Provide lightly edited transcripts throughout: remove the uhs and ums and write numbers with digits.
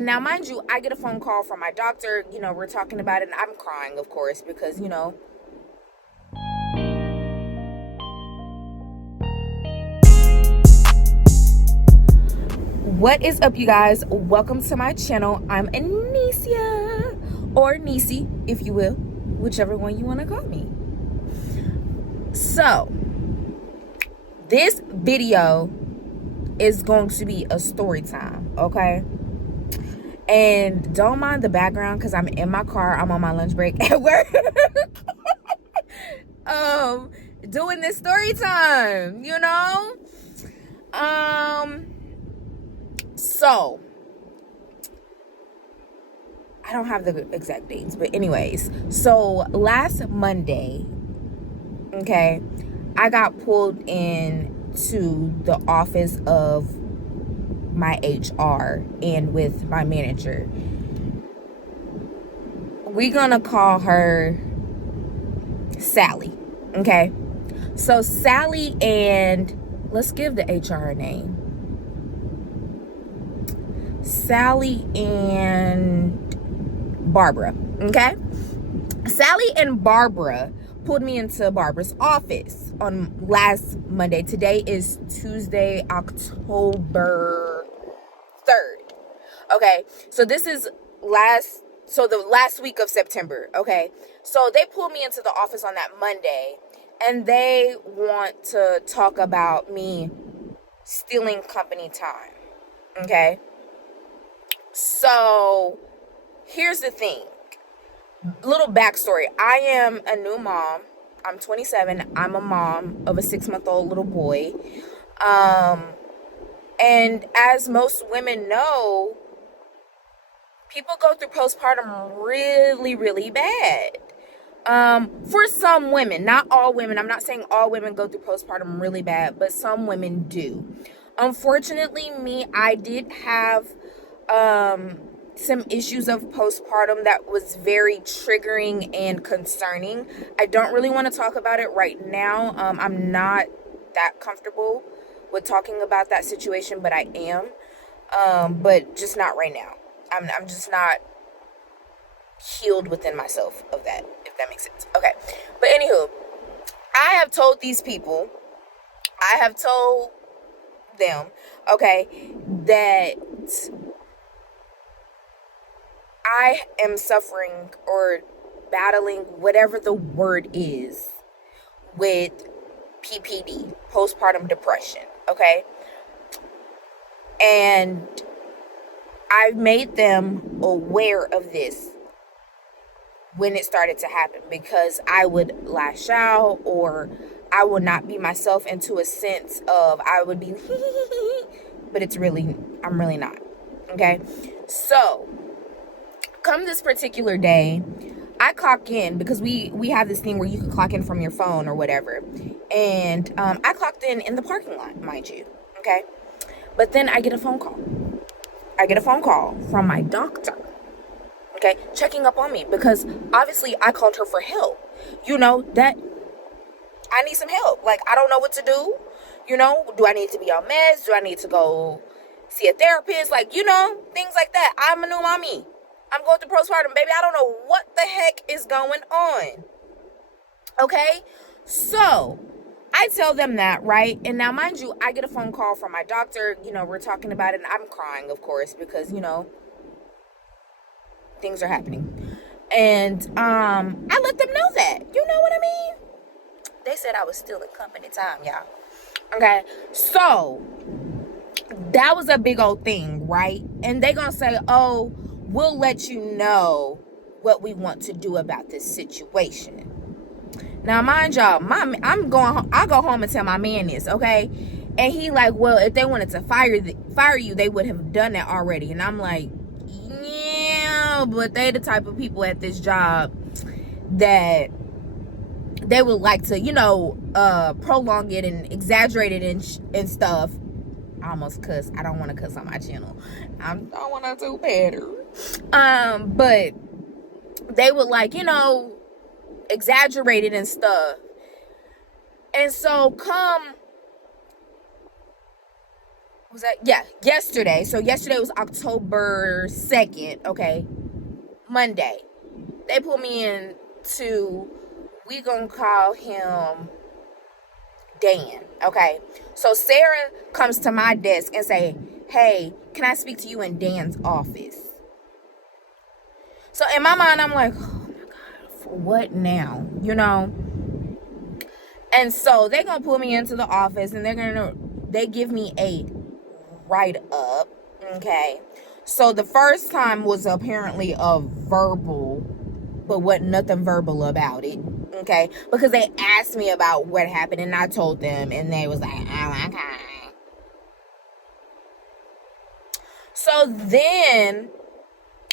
Now, mind you, I get a phone call from my doctor. We're talking about it, and I'm crying, of course, because, What is up, you guys? Welcome to my channel. I'm Aneciya, or Nisi, if you will, whichever one you want to call me. So, this video is going to be a story time, okay? And don't mind the background because I'm in my car. I'm on my lunch break at work. Doing this story time, So I don't have the exact dates, but anyways, so last Monday, okay, I got pulled in to the office of my HR and with my manager. We're gonna call her Sally, okay? So Sally and let's give the HR a name. Sally and Barbara, okay? Sally and Barbara pulled me into Barbara's office on last Monday. Today is Tuesday, October 3rd. Okay, so this is the last week of September, okay? So they pulled me into the office on that Monday, and they want to talk about me stealing company time, okay? So here's the thing. Little backstory. I am a new mom. I'm 27. I'm a mom of a 6-month-old little boy. And as most women know, people go through postpartum really, really bad. For some women, not all women. I'm not saying all women go through postpartum really bad, but some women do. Unfortunately, I did have some issues of postpartum that was very triggering and concerning. I don't really want to talk about it right now. I'm not that comfortable with talking about that situation, but I am. But just not right now. I'm just not healed within myself of that, if that makes sense. Okay. But anywho, I have told these people, I have told them, okay, that I am suffering or battling whatever the word is with PPD, postpartum depression, okay? And I made them aware of this when it started to happen, because I would lash out or I would not be myself, into a sense of I would be but I'm really not, okay? So come this particular day, I clock in because we have this thing where you can clock in from your phone or whatever. And I clocked in the parking lot, mind you, okay? But then I get a phone call. I get a phone call from my doctor, okay, checking up on me because obviously I called her for help. That I need some help. Like, I don't know what to do. Do I need to be on meds? Do I need to go see a therapist? Like, things like that. I'm a new mommy. I'm going through postpartum, baby. I don't know what the heck is going on. Okay? So, I tell them that, right? And now, mind you, I get a phone call from my doctor. We're talking about it, and I'm crying, of course, because, things are happening. And I let them know that. You know what I mean? They said I was stealing company time, y'all. Okay? So, that was a big old thing, right? And they gonna say, oh, we'll let you know what we want to do about this situation. Now, mind y'all, I'll go home and tell my man this, okay? And he like, well, if they wanted to fire you, they would have done that already. And I'm like, yeah, but they the type of people at this job that they would like to, prolong it and exaggerate it and stuff. I almost cuss. I don't want to cuss on my channel. I don't want to do better. But they would exaggerate it and stuff. And so come Was that, yeah, yesterday. So yesterday was October 2nd, okay? Monday. They put me in to, we gonna call him Dan, okay? So Sarah comes to my desk and say, hey, can I speak to you in Dan's office? So in my mind, I'm like, oh my God, for what now? You know? And so they're gonna pull me into the office and they give me a write-up, okay? So the first time was apparently a verbal, but wasn't nothing verbal about it, okay? Because they asked me about what happened and I told them and they was like, oh, okay. So then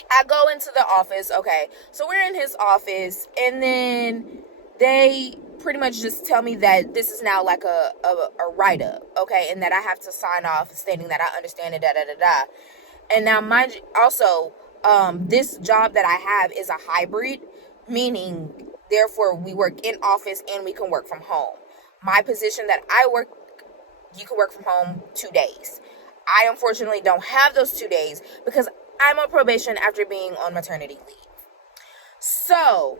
I go into the office, okay? So we're in his office and then they pretty much just tell me that this is now like a write-up, okay? And that I have to sign off stating that I understand it, da-da-da-da. And now, mind you, also, this job that I have is a hybrid, meaning, therefore, we work in office and we can work from home. My position that I work, you can work from home 2 days. I, unfortunately, don't have those 2 days because I'm on probation after being on maternity leave. So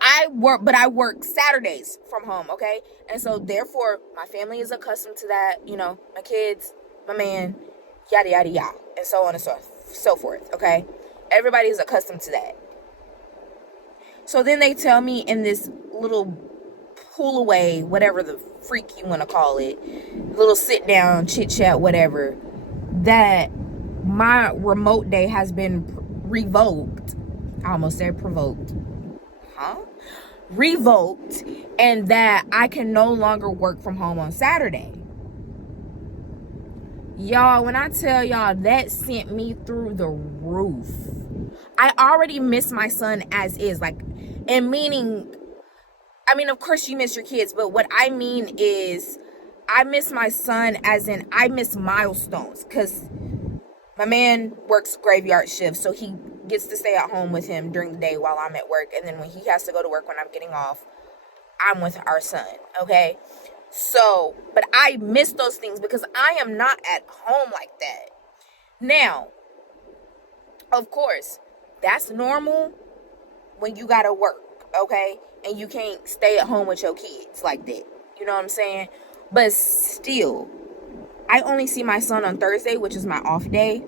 I work Saturdays from home, okay? And so therefore my family is accustomed to that, you know, my kids, my man, yada yada yada, and so on and so forth, okay? Everybody is accustomed to that. So then they tell me in this little pull away, whatever the freak you want to call it, little sit down, chit chat, whatever, that my remote day has been revoked. I almost said provoked. Revoked, and that I can no longer work from home on Saturday. Y'all, when I tell y'all, that sent me through the roof. I already miss my son as is, like, and meaning, I mean, of course you miss your kids, but what I mean is I miss my son as in I miss milestones, because my man works graveyard shifts, so he gets to stay at home with him during the day while I'm at work. And then when he has to go to work when I'm getting off, I'm with our son, okay? So, but I miss those things because I am not at home like that. Now, of course, that's normal when you gotta work, okay? And you can't stay at home with your kids like that. You know what I'm saying? But still, I only see my son on Thursday, which is my off day.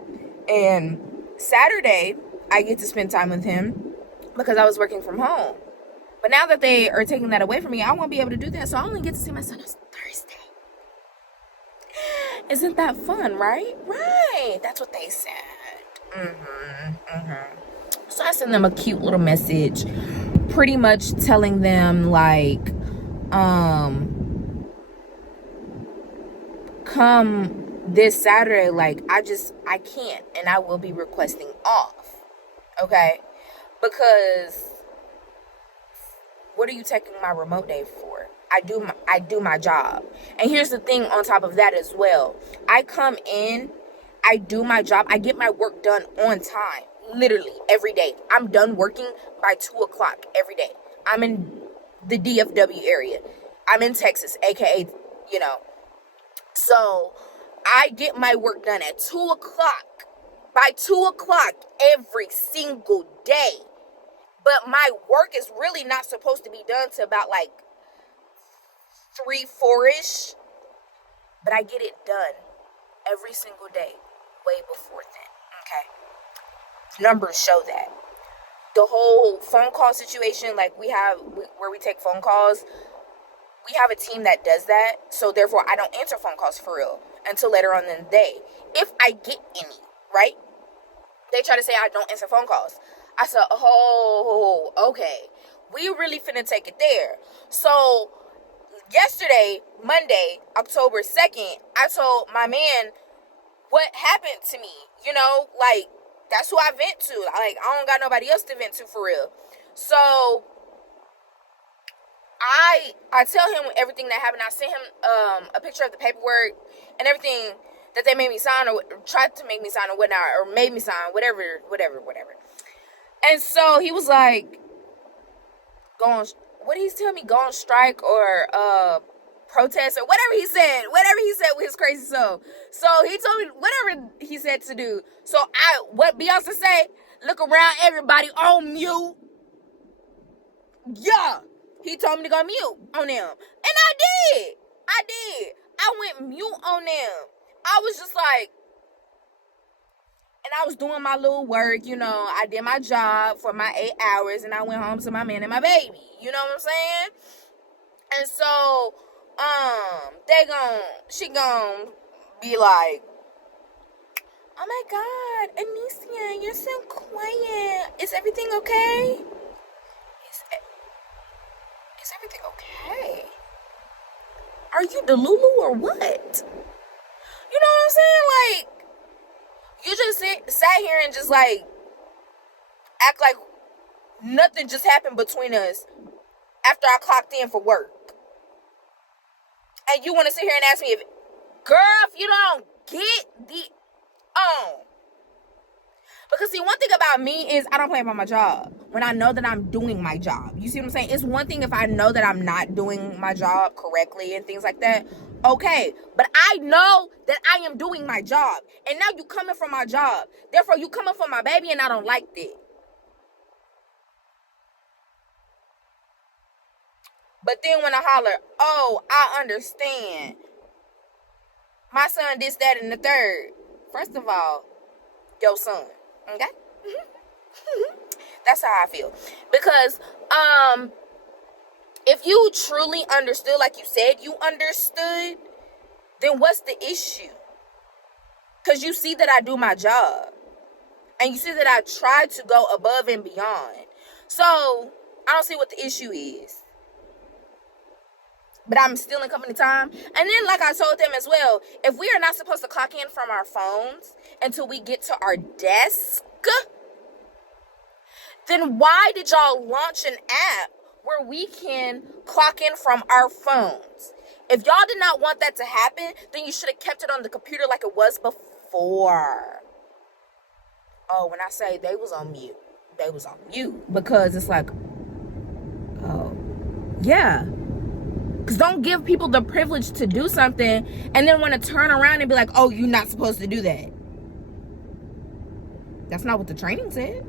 And Saturday, I get to spend time with him because I was working from home. But now that they are taking that away from me, I won't be able to do that. So I only get to see my son on Thursday. Isn't that fun, right? Right. That's what they said. So I send them a cute little message, pretty much telling them like, come this Saturday, like, I can't, and I will be requesting off, okay? Because what are you taking my remote day for? I do my job. And here's the thing on top of that as well. I come in, I do my job, I get my work done on time, literally every day. I'm done working by 2 o'clock every day. I'm in the DFW area. I'm in Texas, aka, you know. So I get my work done at 2 o'clock. By 2 o'clock every single day. But my work is really not supposed to be done till about like 3, 4-ish. But I get it done every single day, way before then. Okay. Numbers show that. The whole phone call situation, like where we take phone calls, we have a team that does that. So therefore, I don't answer phone calls for real until later on in the day. If I get any, right? They try to say I don't answer phone calls. I said, oh, okay. We really finna take it there. So yesterday, Monday, October 2nd, I told my man what happened to me. You know, like, that's who I vent to. Like, I don't got nobody else to vent to for real. So I tell him everything that happened. I sent him a picture of the paperwork and everything that they made me sign or tried to make me sign or whatnot, or made me sign, whatever. And so he was like, what did he tell me? Go on strike or protest or whatever he said with his crazy self. So he told me whatever he said to do. So what Beyonce say? Look around, everybody on mute. Yeah, he told me to go mute on them, and I did. I went mute on them. I was just like, and I was doing my little work, I did my job for my 8 hours, and I went home to my man and my baby. You know what I'm saying? And so, she gon' be like, oh my God, Aneciya, you're so quiet. Is everything okay? Is everything okay? Are you Delulu or what? You know what I'm saying? Like, you just sat here and just like act like nothing just happened between us after I clocked in for work. And you want to sit here and ask me if you don't get the because see, one thing about me is I don't play about my job when I know that I'm doing my job. You see what I'm saying? It's one thing if I know that I'm not doing my job correctly and things like that. Okay, but I know that I am doing my job. And now you coming from my job. Therefore, you coming for my baby and I don't like that. But then when I holler, oh, I understand. My son this, that, and the third. First of all, your son. Okay? That's how I feel. Because, if you truly understood, like you said you understood, then what's the issue? Because you see that I do my job. And you see that I try to go above and beyond. So, I don't see what the issue is. But I'm still in company time. And then, like I told them as well, if we are not supposed to clock in from our phones until we get to our desk, then why did y'all launch an app where we can clock in from our phones? If y'all did not want that to happen, then you should have kept it on the computer like it was before. Oh, when I say they was on mute, they was on mute. Because it's like, oh, yeah. Because don't give people the privilege to do something and then want to turn around and be like, oh, you're not supposed to do that. That's not what the training said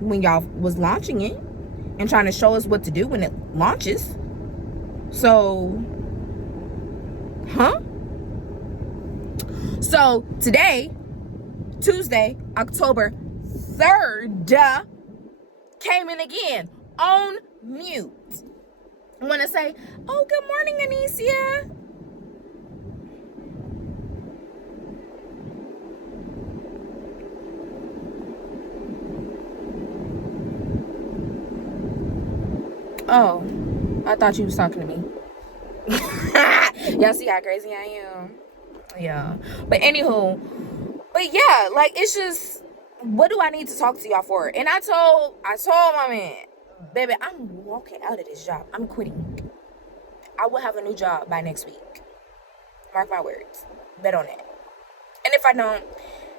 when y'all was launching it and trying to show us what to do when it launches. So, So today, Tuesday, October 3rd, came in again on mute. I want to say, oh, good morning, Aneciya. Oh, I thought you was talking to me. Y'all see how crazy I am? Yeah. But anywho, yeah, like, it's just, what do I need to talk to y'all for? And I told my man, baby, I'm walking out of this job. I'm quitting. I will have a new job by next week. Mark my words. Bet on it. And if I don't,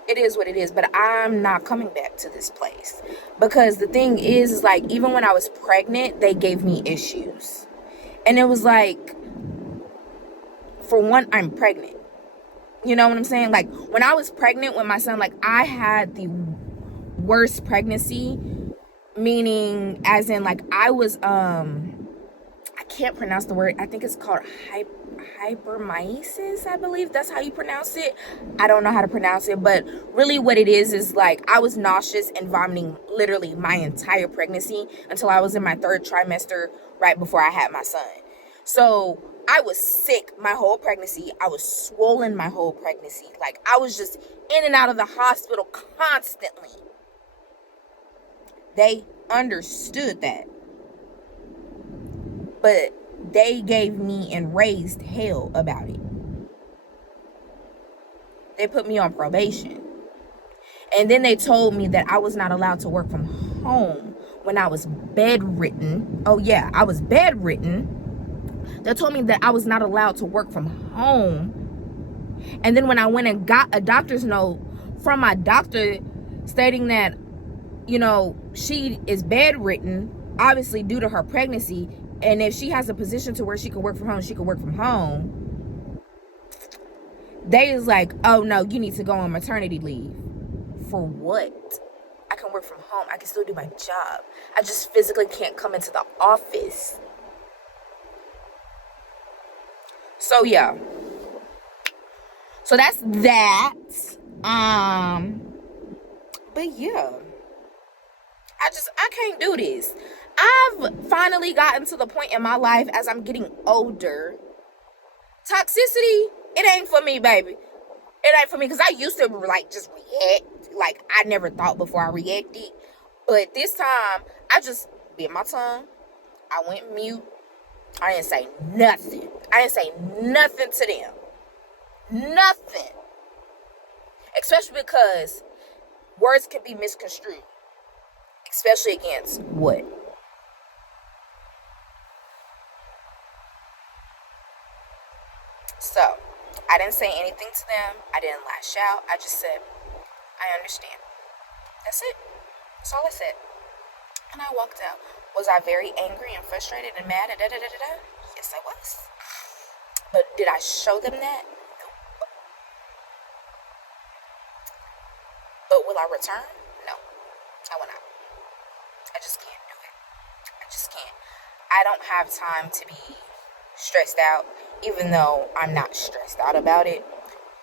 it is what it is. But I'm not coming back to this place. Because the thing is like, even when I was pregnant, they gave me issues. And it was like, for one, I'm pregnant. You know what I'm saying? Like, when I was pregnant with my son, like, I had the worst pregnancy. Meaning, as in, like, I was, I can't pronounce the word. I think it's called hypermesis, I believe. That's how you pronounce it. I don't know how to pronounce it. But really what it is like, I was nauseous and vomiting literally my entire pregnancy until I was in my 3rd trimester right before I had my son. So, I was sick my whole pregnancy. I was swollen my whole pregnancy. Like, I was just in and out of the hospital constantly. They understood that. But they gave me and raised hell about it. They put me on probation. And then they told me that I was not allowed to work from home when I was bedridden. Oh yeah, I was bedridden. They told me that I was not allowed to work from home. And then when I went and got a doctor's note from my doctor stating that, you know, she is bedridden, obviously due to her pregnancy, And if she has a position to where she can work from home, she can work from home. They is like, oh no, you need to go on maternity leave. For what? I can work from home. I can still do my job. I just physically can't come into the office. So yeah. So that's that. But yeah. I can't do this. I've finally gotten to the point in my life as I'm getting older. Toxicity, it ain't for me, baby. It ain't for me, because I used to like just react. Like, I never thought before I reacted. But this time, I just bit my tongue. I went mute. I didn't say nothing. I didn't say nothing to them. Nothing. Especially because words can be misconstrued. Especially against what? So, I didn't say anything to them. I didn't lash out. I just said, I understand. That's it. That's all I said. And I walked out. Was I very angry and frustrated and mad? Yes, I was. But did I show them that? Nope. But will I return? No. I will not. I just can't do it. I just can't. I don't have time to be stressed out, even though I'm not stressed out about it.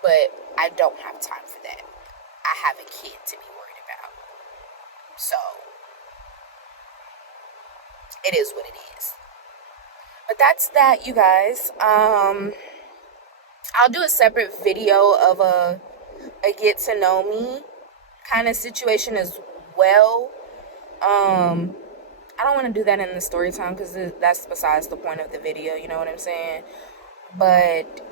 But I don't have time for that. I have a kid to be worried about. So, it is what it is. But that's that, you guys. I'll do a separate video of a get to know me kind of situation as well. I don't want to do that in the story time, because that's besides the point of the video, you know what I'm saying? But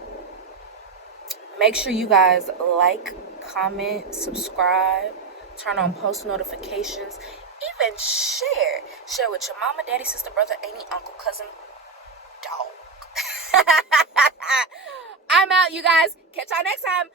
make sure you guys like, comment, subscribe, turn on post notifications, even share with your mama, daddy, sister, brother, auntie, uncle, cousin, dog. I'm out, you guys. Catch y'all next time.